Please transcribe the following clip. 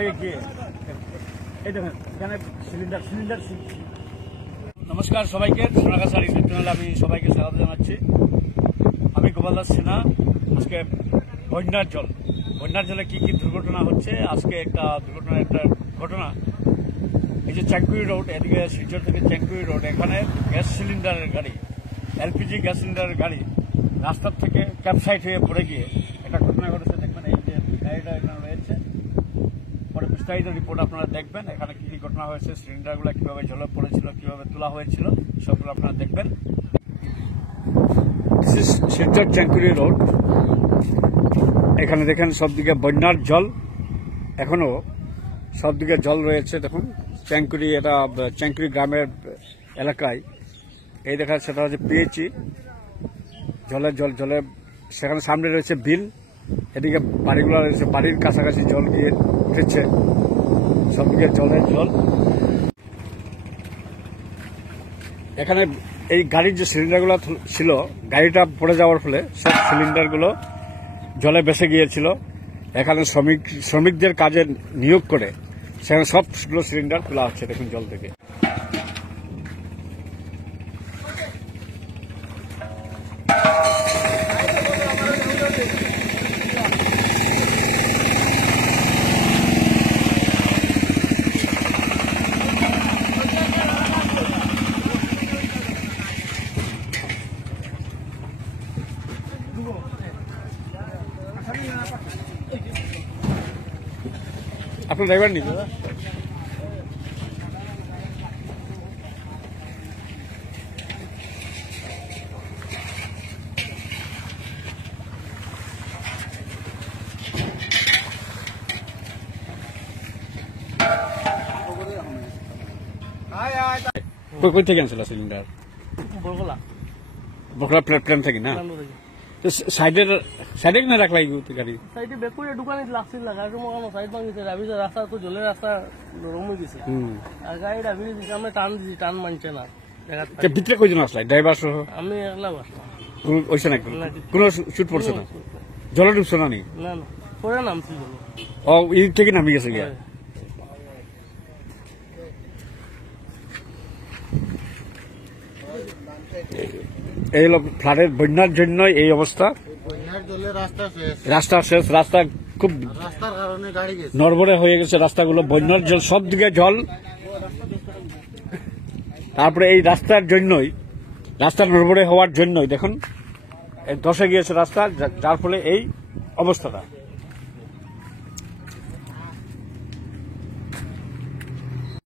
হয়ে গিয়ে এই দেখেন এখানে সিলিন্ডার নমস্কার সবাইকে, সোনাগাছা ইউটিউব চ্যানেলে আমি সবাইকে স্বাগত জানাচ্ছি। আমি গোপাল দাস সিনহা। আজকে বন্যার জলে কি কি দুর্ঘটনা হচ্ছে, আজকে একটা ঘটনা। এই যে চ্যাঙ্কুরি রোড, এদিকে শিলচর থেকে চ্যাঙ্কুরি রোড, এখানে গ্যাস সিলিন্ডারের গাড়ি, এলপিজি গ্যাস সিলিন্ডারের গাড়ি রাস্তার থেকে ক্যাপসাইট হয়ে পড়ে গিয়ে একটা ঘটনা ঘটেছে। দেখবেন এই যে গাড়িটা এখানে রয়েছে, পরে বিস্তারিত রিপোর্ট আপনারা দেখবেন। এখানে কি কি ঘটনা হয়েছে, সিলিন্ডারগুলো কিভাবে জলে পড়েছিল, কিভাবে তোলা হয়েছিল, সবগুলো আপনারা দেখবেন। শিলচর চ্যাঙ্কুরি রোড, এখানে দেখেন সবদিকে বন্যার জল, এখনো সবদিকে জল রয়েছে। দেখুন চ্যাঙ্কুরি, এটা চ্যাঙ্কুরি গ্রামের এলাকায়। এই দেখা সেটা হচ্ছে পিএইচই, জলে সেখানে সামনে রয়েছে বিল, এদিকে বাড়িগুলো রয়েছে, বাড়ির কাছাকাছি জল দিয়ে উঠেছে, সবদিকে জলের জল। এখানে এই গাড়ির যে সিলিন্ডারগুলো ছিল, গাড়িটা পড়ে যাওয়ার ফলে সব সিলিন্ডারগুলো জলে ভেসে গিয়েছিল। এখানে শ্রমিকদের কাজে নিয়োগ করে সেখানে সবগুলো সিলিন্ডার তোলা হচ্ছে দেখুন জল থেকে। আপনার ড্রাইভার নেই দাদা? কই থেকে আনছিল সিলিন্ডার? বরকলা প্লেন থেকে না? সাইডে না রাখলাই গাড়ি? সাইডে বেকুরে দোকানে লাগছিল, গাড়ি মকানো সাইড ভাঙিছে, রাবিছে রাস্তা তো জলের রাস্তা নরম হয়ে গেছে। আর গাড়ি রাবিয়ে দিচ্ছে, আমরা টান দিছি, টান মানছে না। ভিতরে কয়জন আসলাই ড্রাইভার সহ? আমি একলা বসলাম। ওইসে না কোনো শুট পড়ছে না? জলে ডুবছে না? নি না না, পরে নামছি জল। ও এই থেকে নামি গেছে গিয়া। এই হলো ফ্লাডের, বন্যার জন্য এই অবস্থা। রাস্তা শেষ, রাস্তা খুব নড়বড়ে হয়ে গেছে রাস্তাগুলো, বন্যার জল, সব দিকে জল। তারপরে এই রাস্তা নড়বড়ে হওয়ার জন্যই দেখুন ধসে গিয়েছে রাস্তা, যার ফলে এই অবস্থাটা।